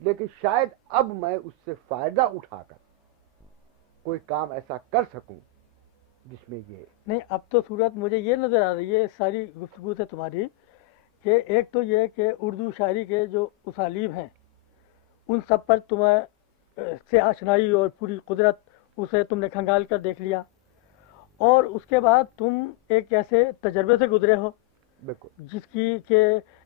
لیکن شاید اب میں اس سے فائدہ اٹھا کر کوئی کام ایسا کر سکوں جس میں یہ نہیں، اب تو صورت مجھے یہ نظر آ رہی ہے ساری گفتگو سے تمہاری، کہ ایک تو یہ کہ اردو شاعری کے جو اسالیب ہیں ان سب پر تمہیں سے آشنائی اور پوری قدرت اسے تم نے کھنگال کر دیکھ لیا، اور اس کے بعد تم ایک ایسے تجربے سے گزرے ہو بالکل جس کی کہ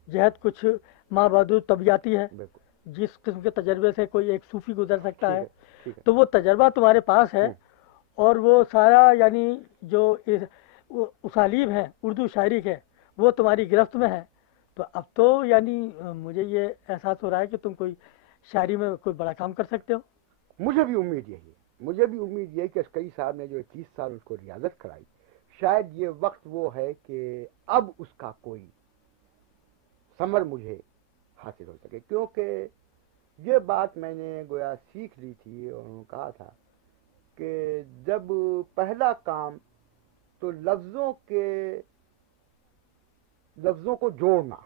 جہت کچھ مابعدود طبیعتی ہے، بالکل جس قسم کے تجربے سے کوئی ایک صوفی گزر سکتا ٹھیک ہے، ہے ٹھیک ہے تو وہ تجربہ تمہارے پاس ہے، ہوں، اور وہ سارا یعنی جو اسالیب ہیں اردو شاعری کے وہ تمہاری گرفت میں ہے، تو اب تو یعنی مجھے یہ احساس ہو رہا ہے کہ تم کوئی شاعری میں کوئی بڑا کام کر سکتے ہو۔ مجھے بھی امید یہی ہے، مجھے بھی امید یہ کہ اسکئی صاحب نے جو 21 سال اس کو ریاضت کرائی، شاید یہ وقت وہ ہے کہ اب اس کا کوئی ثمر مجھے حاصل ہو سکے، کیونکہ یہ بات میں نے گویا سیکھ لی تھی اور انہوں نے کہا تھا کہ جب پہلا کام تو لفظوں کو جوڑنا،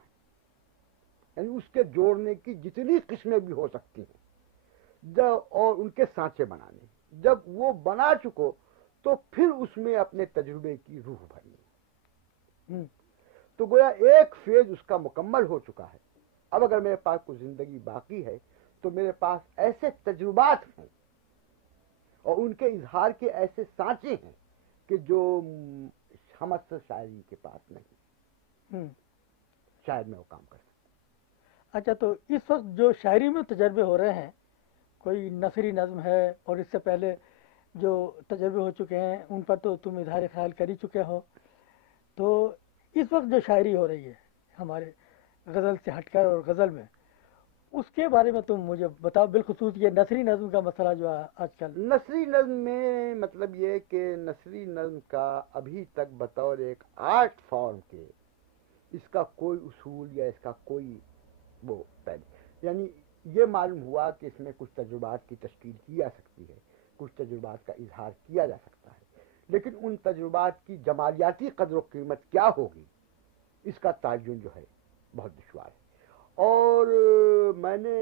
یعنی اس کے جوڑنے کی جتنی قسمیں بھی ہو سکتی ہیں اور ان کے سانچے بنانے، جب وہ بنا چکو تو پھر اس میں اپنے تجربے کی روح بھرنی، تو گویا ایک فیز اس کا مکمل ہو چکا ہے۔ اب اگر میرے پاس کوئی زندگی باقی ہے تو میرے پاس ایسے تجربات ہیں اور ان کے اظہار کے ایسے سانچے ہیں کہ جو ہم اکثر شاعری کے پاس نہیں، شاید میں وہ کام کر سکتا۔ اچھا، تو اس وقت جو شاعری میں تجربے ہو رہے ہیں، کوئی نثری نظم ہے اور اس سے پہلے جو تجربے ہو چکے ہیں ان پر تو تم اظہار خیال کر ہی چکے ہو، تو اس وقت جو شاعری ہو رہی ہے ہمارے غزل سے ہٹ کر اور غزل میں، اس کے بارے میں تم مجھے بتاؤ، بالخصوص یہ نثری نظم کا مسئلہ جو ہے آج کل۔ نثری نظم میں مطلب یہ کہ نثری نظم کا ابھی تک بطور ایک آرٹ فارم کے اس کا کوئی اصول یا اس کا کوئی وہ پہلے، یعنی یہ معلوم ہوا کہ اس میں کچھ تجربات کی تشکیل کی جا سکتی ہے، کچھ تجربات کا اظہار کیا جا سکتا ہے، لیکن ان تجربات کی جمالیاتی قدر و قیمت کیا ہوگی اس کا تعین جو ہے بہت دشوار ہے۔ اور میں نے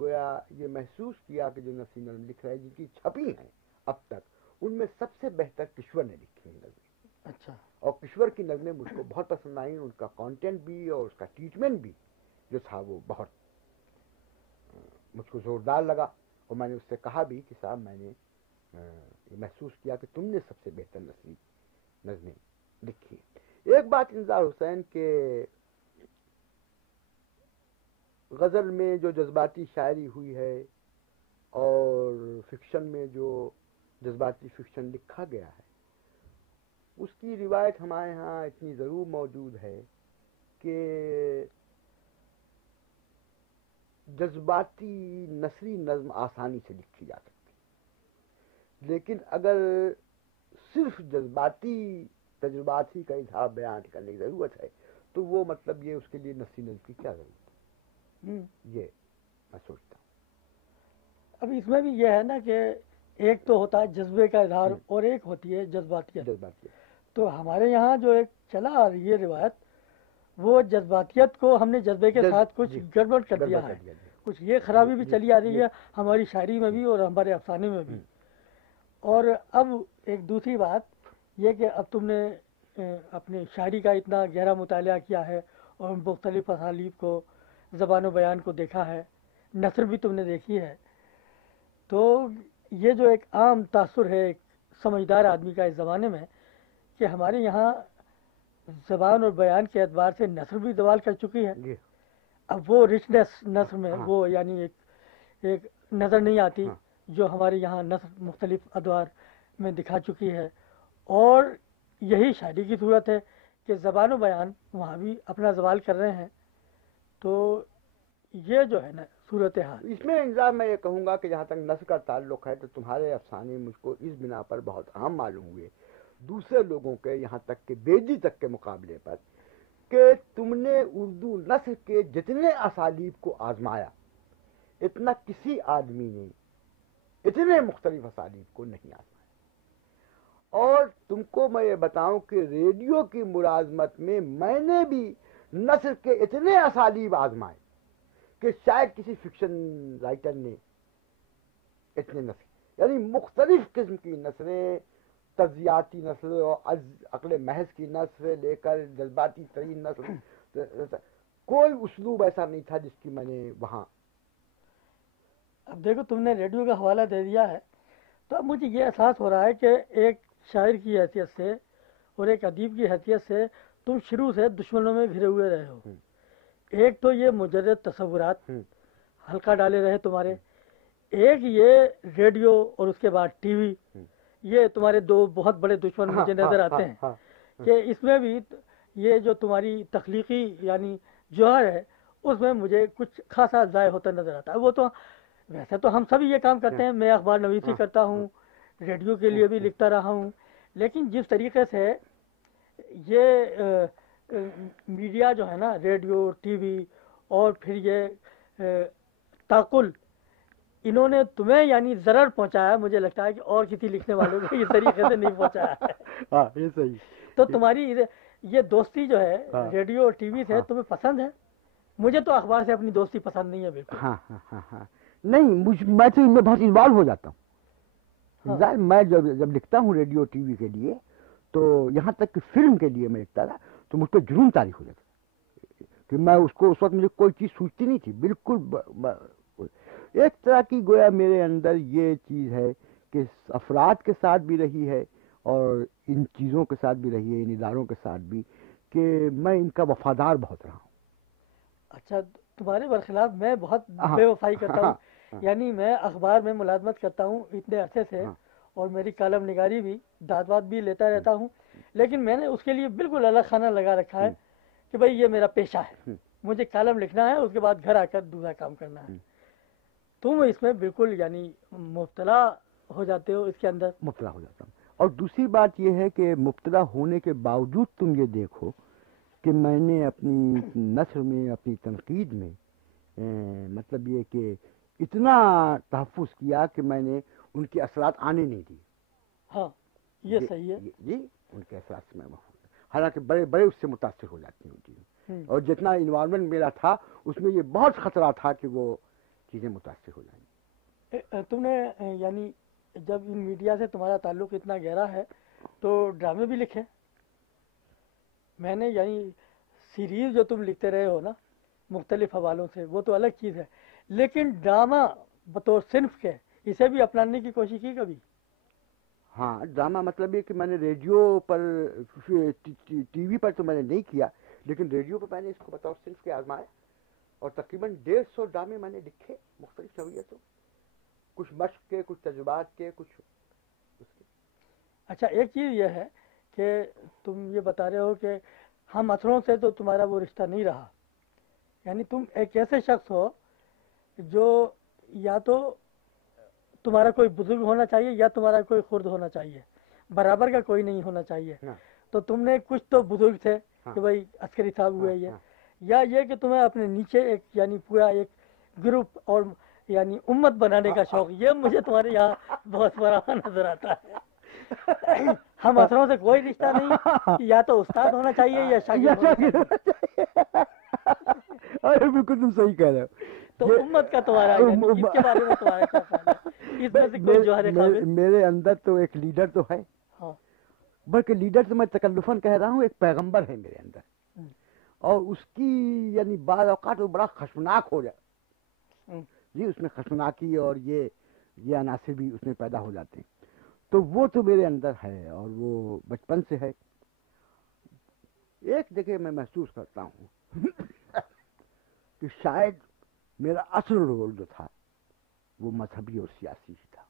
گویا یہ محسوس کیا کہ جو نثری نظم لکھ رہے ہیں جن کی چھپی ہیں اب تک، ان میں سب سے بہتر کشور نے لکھی ہیں نظمیں، اچھا، اور کشور کی نظمیں مجھ کو بہت پسند آئیں، ان کا کانٹینٹ بھی اور اس کا ٹریٹمنٹ بھی جو تھا وہ بہت مجھ کو زوردار لگا، اور میں نے اس سے کہا بھی کہ صاحب میں نے یہ محسوس کیا کہ تم نے سب سے بہتر نثری نظمیں لکھی ہیں۔ ایک بات انذار حسین کہ غزل میں جو جذباتی شاعری ہوئی ہے اور فکشن میں جو جذباتی فکشن لکھا گیا ہے، اس کی روایت ہمارے ہاں اتنی ضرور موجود ہے کہ جذباتی نثری نظم آسانی سے لکھی جا سکتی، لیکن اگر صرف جذباتی تجربات ہی کا اظہار بیان کرنے کی ضرورت ہے تو وہ مطلب یہ اس کے لیے نثری نظم کی کیا ضرورت ہے، یہ میں سوچتا ہوں۔ اب اس میں بھی یہ ہے نا کہ ایک تو ہوتا ہے جذبے کا اظہار اور ایک ہوتی ہے جذباتیت، تو ہمارے یہاں جو ایک چلا آ رہی ہے روایت، وہ جذباتیت کو ہم نے جذبے کے ساتھ کچھ گڑبڑ کر دیا ہے، کچھ یہ خرابی بھی چلی آ رہی ہے ہماری شاعری میں بھی اور ہمارے افسانے میں بھی۔ اور اب ایک دوسری بات یہ کہ اب تم نے اپنی شاعری کا اتنا گہرا مطالعہ کیا ہے اور مختلف اسالیب کو، زبان و بیان کو دیکھا ہے، نثر بھی تم نے دیکھی ہے، تو یہ جو ایک عام تاثر ہے ایک سمجھدار آدمی کا اس زمانے میں کہ ہمارے یہاں زبان اور بیان کے اعتبار سے نثر بھی زوال کر چکی ہے، اب وہ رچنس نثر میں وہ یعنی ایک نظر نہیں آتی جو ہمارے یہاں نثر مختلف ادوار میں دکھا چکی ہے، اور یہی شاعری کی صورت ہے کہ زبان و بیان وہاں بھی اپنا زوال کر رہے ہیں، تو یہ جو ہے نا صورت حال۔ اس میں انتظار میں یہ کہوں گا کہ جہاں تک نثر کا تعلق ہے تو تمہارے افسانے مجھ کو اس بنا پر بہت اہم معلوم ہوئے دوسرے لوگوں کے، یہاں تک کہ بیدی تک کے مقابلے پر، کہ تم نے اردو نثر کے جتنے اسالیب کو آزمایا اتنا کسی آدمی نے اتنے مختلف اسالیب کو نہیں آزمایا۔ اور تم کو میں یہ بتاؤں کہ ریڈیو کی ملازمت میں نے بھی نثر کے اتنے اسالیب آزمائے کہ شاید کسی فکشن رائٹر نے اتنے نثر، یعنی مختلف قسم کی نثریں، تجزیاتی نثر اور عقل محض کی نثر لے کر جذباتی ترین نثر، کوئی اسلوب ایسا نہیں تھا جس کی میں نے وہاں. اب دیکھو تم نے ریڈیو کا حوالہ دے دیا ہے تو اب مجھے یہ احساس ہو رہا ہے کہ ایک شاعر کی حیثیت سے اور ایک ادیب کی حیثیت سے تم شروع سے دشمنوں میں گھرے ہوئے رہے ہو. ایک تو یہ مجرد تصورات ہلکا ڈالے رہے تمہارے، ایک یہ ریڈیو اور اس کے بعد ٹی وی، یہ تمہارے دو بہت بڑے دشمن مجھے نظر آتے ہیں کہ اس میں بھی یہ جو تمہاری تخلیقی یعنی جوہر ہے اس میں مجھے کچھ خاصا ضائع ہوتا نظر آتا ہے. وہ تو ویسے تو ہم سبھی یہ کام کرتے ہیں، میں اخبار نویسی کرتا ہوں، ریڈیو کے لیے بھی لکھتا رہا ہوں، لیکن جس طریقے سے یہ میڈیا جو ہے نا، ریڈیو، ٹی وی اور پھر یہ تعقل، انہوں نے تمہیں یعنی ضرر پہنچایا، مجھے لگتا ہے کہ اور کسی لکھنے والوں کو اس طریقے سے نہیں پہنچایا ہے. ہاں یہ صحیح. تو تمہاری یہ دوستی جو ہے ریڈیو اور ٹی وی سے تمہیں پسند ہے؟ مجھے تو اخبار سے اپنی دوستی پسند نہیں ہے بالکل. ہاں ہاں ہاں ہاں نہیں، میں تو ان میں بہت انوالو ہو جاتا ہوں. میں جب لکھتا ہوں ریڈیو ٹی وی کے لیے، تو یہاں تک کہ فلم کے لیے میں لکھتا تھا تو مجھ پہ جنون طاری ہو جاتا کہ میں اس وقت مجھے کوئی چیز سوچتی نہیں تھی بالکل. ایک طرح کی گویا میرے اندر یہ چیز ہے کہ افراد کے ساتھ بھی رہی ہے اور ان چیزوں کے ساتھ بھی رہی ہے، ان اداروں کے ساتھ بھی، کہ میں ان کا وفادار بہت رہا ہوں. اچھا، تمہارے برخلاف میں بہت بے وفائی کرتا ہوں. یعنی میں اخبار میں ملازمت کرتا ہوں اتنے عرصے سے، اور میری کالم نگاری بھی، داد واد بھی لیتا رہتا ہوں، لیکن میں نے اس کے لیے بالکل الگ خانہ لگا رکھا ہے کہ بھائی یہ میرا پیشہ ہے، مجھے کالم لکھنا ہے، اس کے بعد گھر آ کر دوسرا کام کرنا ہے. تم اس میں بالکل یعنی مبتلا ہو جاتے ہو، اس کے اندر مبتلا ہو جاتا ہوں. اور دوسری بات یہ ہے کہ مبتلا ہونے کے باوجود تم یہ دیکھو کہ میں نے اپنی نثر میں، اپنی تنقید میں مطلب یہ کہ اتنا تحفظ کیا کہ میں نے ان کے اثرات آنے نہیں دی. ہاں یہ صحیح ہے جی، ان کے اثرات سے میں محفوظ ہوں. حالانکہ بڑے بڑے اس سے متاثر ہو جاتی ہیں چیزیں، اور جتنا انوائرمنٹ میرا تھا اس میں یہ بہت خطرہ تھا کہ وہ چیزیں متاثر ہو جائیں. تم نے یعنی جب ان میڈیا سے تمہارا تعلق اتنا گہرا ہے تو ڈرامے بھی لکھے؟ میں نے یعنی سیریز جو تم لکھتے رہے ہو نا مختلف حوالوں سے، وہ تو الگ چیز ہے، لیکن ڈرامہ بطور صنف کے اسے بھی اپنانے کی کوشش کی کبھی؟ ہاں، ڈرامہ مطلب یہ کہ میں نے ریڈیو پر، ٹی وی پر تو میں نے نہیں کیا، لیکن ریڈیو پر میں نے اس کو بطور صنف کے آزمایا، اور تقریباً 150 ڈرامے میں نے لکھے مختلف نوعیتوں، کچھ مشق کے، کچھ تجربات کے، کچھ اس کے. اچھا، ایک چیز یہ ہے کہ تم یہ بتا رہے ہو کہ ہم اثروں سے تو تمہارا وہ رشتہ نہیں رہا، یعنی تم ایک ایسے شخص ہو جو یا تو تمہارا کوئی بزرگ ہونا چاہیے یا تمہارا کوئی خرد ہونا چاہیے، برابر کا کوئی نہیں ہونا چاہیے. تو تم نے کچھ تو بزرگ تھے کہ بھائی عسکری صاحب ہوئے یا یہ کہ تمہیں اپنے نیچے ایک یعنی پورا ایک گروپ اور یعنی امت بنانے کا شوق، یہ مجھے تمہارے یہاں بہت بڑا نظر آتا ہے. ہم اثروں سے کوئی رشتہ نہیں، یا تو استاد ہونا چاہیے یا شاگرد ہونا چاہیے. ارے بالکل تم صحیح کہہ رہے ہو. تو امت کا تمہارا یعنی اس کے بارے میں تمہارا کیا خیال ہے؟ اس میں سے کوئی جوہر قابل؟ میرے اندر تو ایک لیڈر تو ہے، ہاں، بلکہ لیڈر تو میں تکلفاً کہہ رہا ہوں، ایک پیغمبر ہے میرے اندر، اور اس کی یعنی بعض اوقات وہ بڑا خشمناک ہو جائے جی، اس میں خشمناکی اور یہ عناصر بھی اس میں پیدا ہو جاتے ہیں. تو وہ تو میرے اندر ہے اور وہ بچپن سے ہے. ایک جگہ میں محسوس کرتا ہوں کہ شاید میرا اصل رول جو تھا وہ مذہبی اور سیاسی ہی تھا،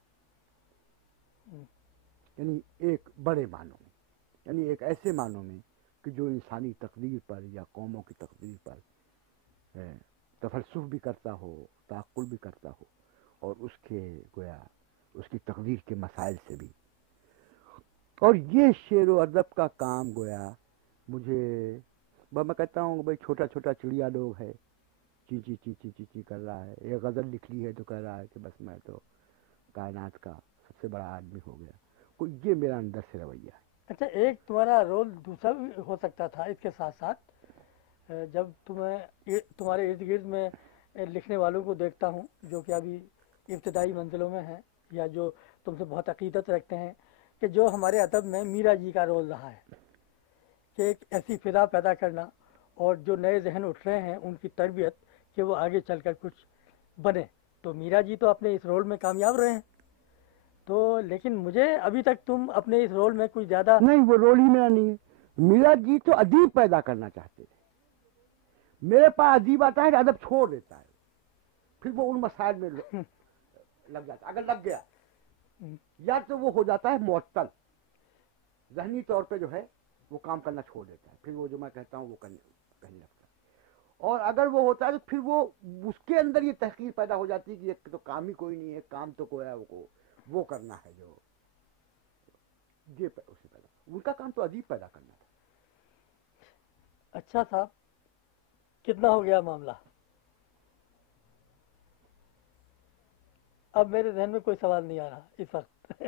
یعنی ایک بڑے معنوں میں، یعنی ایک ایسے معنوں میں کہ جو انسانی تقدیر پر یا قوموں کی تقدیر پر تفلسف بھی کرتا ہو، تعقل بھی کرتا ہو، اور اس کے گویا اس کی تقدیر کے مسائل سے بھی. اور یہ شعر و ادب کا کام گویا مجھے، میں کہتا ہوں بھائی چھوٹا چھوٹا چڑیا لوگ ہے، چی چی چی چی چی چی کر رہا ہے، ایک غزل لکھ لی ہے تو کہہ رہا ہے کہ بس میں تو کائنات کا سب سے بڑا آدمی ہو گیا. کوئی یہ میرا اندر سے رویہ ہے. اچھا، ایک تمہارا رول دوسرا بھی ہو سکتا تھا اس کے ساتھ ساتھ، جب تمہارے ارد گرد میں لکھنے والوں کو دیکھتا ہوں جو کہ ابھی ابتدائی منزلوں میں ہیں یا جو تم سے بہت عقیدت رکھتے ہیں کہ جو ہمارے ادب میں میرا جی کا رول رہا ہے کہ ایک ایسی فضا پیدا کرنا اور جو نئے ذہن اٹھ رہے ہیں ان کی تربیت کہ وہ آگے چل کر کچھ بنے. تو میرا جی تو اپنے اس رول میں کامیاب رہے ہیں. تو لیکن مجھے ابھی تک تم اپنے اس رول میں کوئی زیادہ نہیں، وہ رول ہی میرا نہیں ہے. میرا جی تو ادیب پیدا کرنا چاہتے تھے. میرے پاس ادیب آتا ہے ادب چھوڑ دیتا ہے، پھر وہ ان مسائل میں لگ جاتا ہے. اگر لگ گیا یا تو وہ ہو جاتا ہے معطل، ذہنی طور پہ جو ہے وہ کام کرنا چھوڑ دیتا ہے، پھر وہ جو میں کہتا ہوں وہ کہنے لگتا ہے. اور اگر وہ ہوتا ہے تو پھر وہ اس کے اندر یہ تحقیر پیدا ہو جاتی ہے کہ یہ تو کام ہی کوئی نہیں ہے، کام تو کوئی ہے وہ کرنا ہے جو یہ اسے پیدا. ان کا کام تو ادیب پیدا کرنا تھا. اچھا صاحب کتنا ہو گیا معاملہ؟ اب میرے ذہن میں کوئی سوال نہیں آ رہا اس وقت.